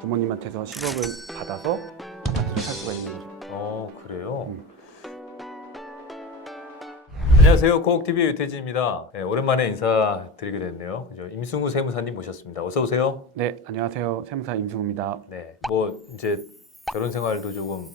부모님한테서 10억을 받아서 아파트를 살 수가 있는 거죠. 그래요? 안녕하세요. 코옥TV 유태진입니다. 네, 오랜만에 인사드리게 됐네요. 임승우 세무사님 모셨습니다. 어서 오세요. 네, 안녕하세요. 세무사 임승우입니다. 네, 뭐 이제 결혼 생활도 조금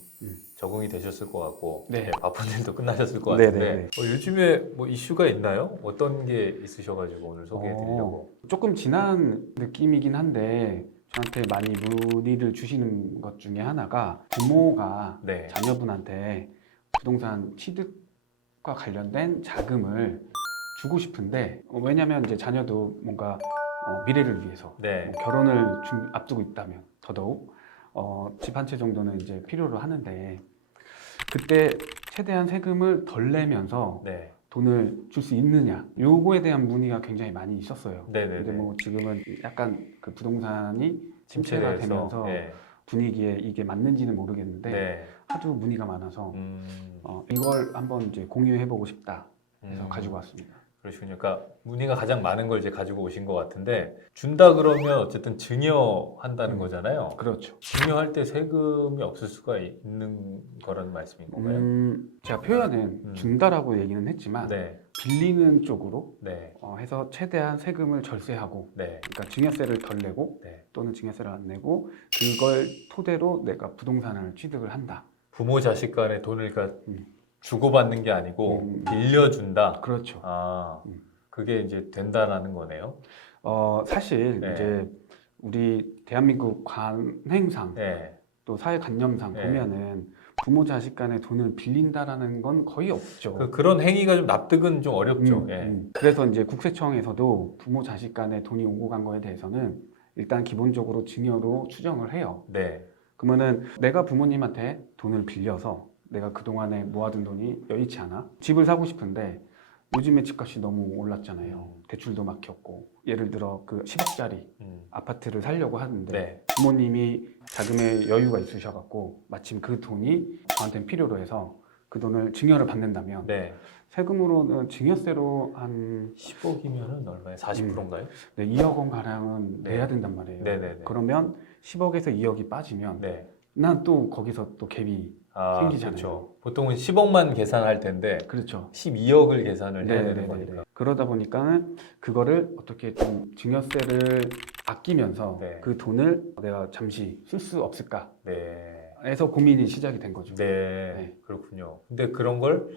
적응이 되셨을 것 같고, 네. 네, 바쁜 일도 끝나셨을 것 네, 같은데, 네, 네. 요즘에 뭐 이슈가 있나요? 어떤 게 있으셔가지고 오늘 소개해드리려고. 조금 지난 느낌이긴 한데 저한테 많이 문의를 주시는 것 중에 하나가 부모가 네. 자녀분한테 부동산 취득과 관련된 자금을 주고 싶은데 왜냐하면 이제 자녀도 뭔가 미래를 위해서 네. 뭐 결혼을 앞두고 있다면 더더욱 집 한 채 정도는 이제 필요로 하는데 그때 최대한 세금을 덜 내면서 네. 돈을 줄 수 있느냐 요거에 대한 문의가 굉장히 많이 있었어요. 네네네. 근데 뭐 지금은 약간 그 부동산이 침체가 침체돼서, 되면서 네. 분위기에 이게 맞는지는 모르겠는데 네. 하도 문의가 많아서 음, 이걸 한번 이제 공유해보고 싶다 해서 가지고 왔습니다. 그러시군요. 그러니까 문의가 가장 많은 걸 이제 가지고 오신 것 같은데 준다 그러면 어쨌든 증여한다는 거잖아요. 그렇죠. 증여할 때 세금이 없을 수가 있는 거라는 말씀인 건가요? 제가 표현은 준다라고 얘기는 했지만 네, 빌리는 쪽으로 네, 해서 최대한 세금을 절세하고 네, 그러니까 증여세를 덜 내고 네. 또는 증여세를 안 내고 그걸 토대로 내가 부동산을 취득을 한다. 부모 자식 간에 돈을 그러니까 음. 주고받는 게 아니고 빌려준다. 그렇죠. 아, 그게 이제 된다라는 거네요. 사실 네. 이제 우리 대한민국 관행상 네, 또 사회관념상 네. 보면은 부모 자식 간에 돈을 빌린다라는 건 거의 없죠. 그런 행위가 좀 납득은 좀 어렵죠. 예. 그래서 이제 국세청에서도 부모 자식 간에 돈이 오고 간 거에 대해서는 일단 기본적으로 증여로 추정을 해요. 네, 그러면은 내가 부모님한테 돈을 빌려서 내가 그동안에 모아둔 돈이 여의치 않아 집을 사고 싶은데 요즘에 집값이 너무 올랐잖아요. 대출도 막혔고 예를 들어 그 10억짜리 아파트를 사려고 하는데 네, 부모님이 자금의 여유가 있으셔갖고 마침 그 돈이 저한테는 필요로 해서 그 돈을 증여를 받는다면 네. 세금으로는 증여세로 한 10억이면은 얼마예요? 40%인가요? 2억 원 가량은 네. 내야 된단 말이에요. 네네네. 그러면 10억에서 2억이 빠지면 네. 난 또 거기서 또 갭이 생기잖아요. 그렇죠. 보통은 10억만 계산할 텐데 그렇죠. 12억을 계산을 해야 되는 네네네. 거니까. 그러다 보니까는 그거를 어떻게 좀 증여세를 아끼면서 네. 그 돈을 내가 잠시 쓸 수 없을까 네. 해서 고민이 시작이 된 거죠. 네. 네. 그렇군요. 근데 그런 걸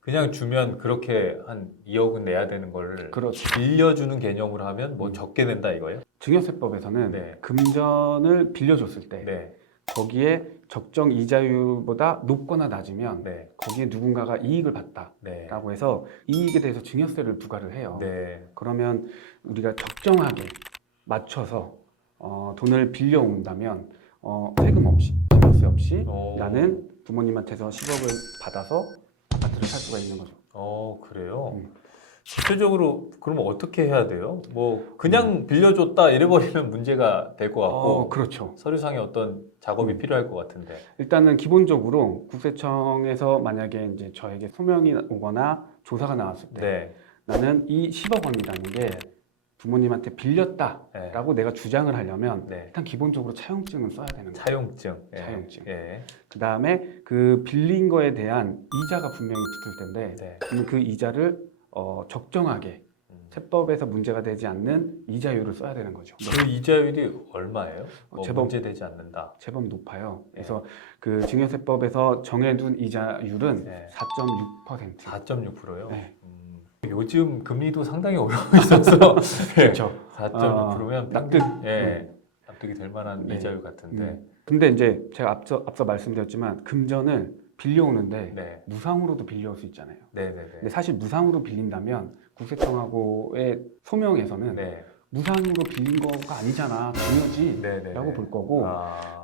그냥 주면 그렇게 한 2억은 내야 되는 걸 그렇죠. 빌려주는 개념으로 하면 뭐 적게 낸다 이거예요? 증여세법에서는 네. 금전을 빌려줬을 때 네. 거기에 적정 이자율보다 높거나 낮으면 네. 거기에 누군가가 이익을 봤다라고 네. 해서 이익에 대해서 증여세를 부과를 해요. 네. 그러면 우리가 적정하게 맞춰서 돈을 빌려온다면 세금 없이 증여세 없이 오. 나는 부모님한테서 10억을 받아서 아파트를 살 수가 있는 거죠. 그래요? 구체적으로 그러면 어떻게 해야 돼요? 뭐 그냥 빌려줬다 이래버리면 문제가 될 것 같고 그렇죠. 서류상에 어떤 작업이 필요할 것 같은데. 일단은 기본적으로 국세청에서 만약에 이제 저에게 소명이 오거나 조사가 나왔을 때 네. 나는 이 10억 원이라는 게 부모님한테 빌렸다라고 내가 주장을 하려면 네. 일단 기본적으로 차용증을 써야 되는 거예요. 차용증. 예. 차용증. 예. 그 다음에 그 빌린 거에 대한 이자가 분명히 붙을 텐데 네. 그러면 그 이자를 적정하게 세법에서 문제가 되지 않는 이자율을 써야 되는 거죠. 그 이자율이 얼마예요? 제법- 문제되지 않는다. 제법 높아요. 그래서 그 증여세법에서 정해둔 이자율은 네. 4.6%. 4.6%요? 네. 요즘 금리도 상당히 올라오고 있어서 그렇죠. 4.6%면 납득. 납득이 될 만한 네. 이자율 같은데. 근데 이제 제가 앞서 말씀드렸지만 금전을 빌려오는데 네. 무상으로도 빌려올 수 있잖아요. 네네네. 근데 사실 무상으로 빌린다면 국세청하고의 소명에서는 네. 무상으로 빌린 거가 아니잖아, 증여지 네네네. 라고 볼 거고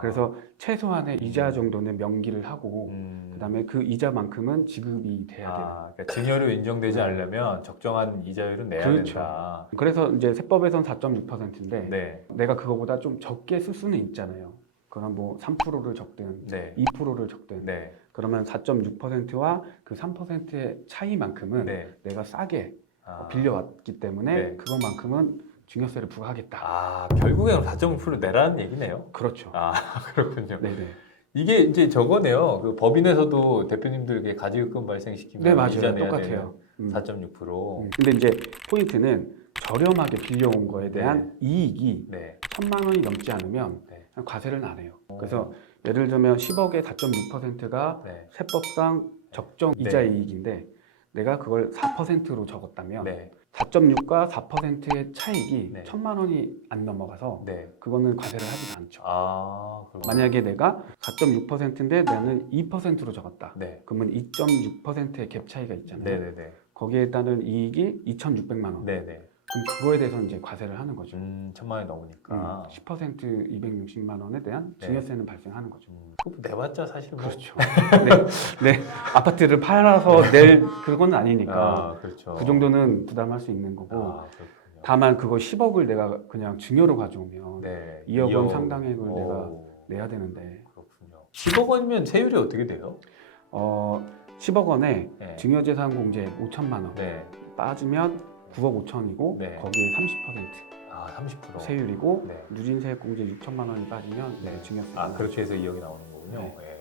그래서 최소한의 이자 정도는 명기를 하고 그다음에 그 이자만큼은 지급이 돼야 되는. 그러니까 증여로 인정되지 않으려면 적정한 이자율은 내야 그렇죠. 된다. 그래서 이제 세법에선 4.6%인데 네. 내가 그거보다 좀 적게 쓸 수는 있잖아요. 그럼 뭐 3%를 적든 네. 2%를 적든 네. 그러면 4.6%와 그 3%의 차이만큼은 네. 내가 싸게 빌려왔기 때문에 네. 그것만큼은 증여세를 부과하겠다. 아, 결국에는 4.6% 내라는 얘기네요. 그렇죠. 아, 그렇군요. 네네. 이게 이제 저거네요. 그 법인에서도 대표님들에게 가지급금 발생시키면 네, 맞아요. 이자 내야 똑같아요. 되는 4.6%. 근데 이제 포인트는 저렴하게 빌려온 거에 대한 이익이 네. 1,000만 원이 넘지 않으면 네. 과세를 안 해요. 그래서 예를 들면 10억에 4.6%가 네. 세법상 적정 네. 이자의 이익인데 내가 그걸 4%로 적었다면 네. 4.6과 4%의 차익이 네. 1,000만 원이 안 넘어가서 네. 그거는 과세를 하지 않죠. 아, 그렇군요. 만약에 내가 4.6%인데 나는 2%로 적었다. 네. 그러면 2.6%의 갭 차이가 있잖아요. 네네네. 거기에 따른 이익이 2,600만 원. 네네. 그럼 그거에 대해서 이제 과세를 하는 거죠. 1,000만 원이 넘으니까. 10% 260만 원에 대한 네. 증여세는 발생하는 거죠. 그거 내봤자 사실 뭐. 그렇죠. 네, 네. 아파트를 팔아서 낼 그건 아니니까 아, 그렇죠. 그 정도는 부담할 수 있는 거고 아, 그렇군요. 다만 그거 10억을 내가 그냥 증여로 가져오면 네. 2억 원 2억. 상당액을 오, 내가 내야 되는데 그렇군요. 10억 원이면 세율이 어떻게 돼요? 10억 원에 네. 증여재산 공제 5천만 원 네. 빠지면 9억 5천이고 네. 거기에 30% 아, 30%. 세율이고 네. 누진세액 공제 6천만 원이 빠지면 네. 증여세. 아, 그렇게 해서 2억이 나오는 거군요. 네. 예.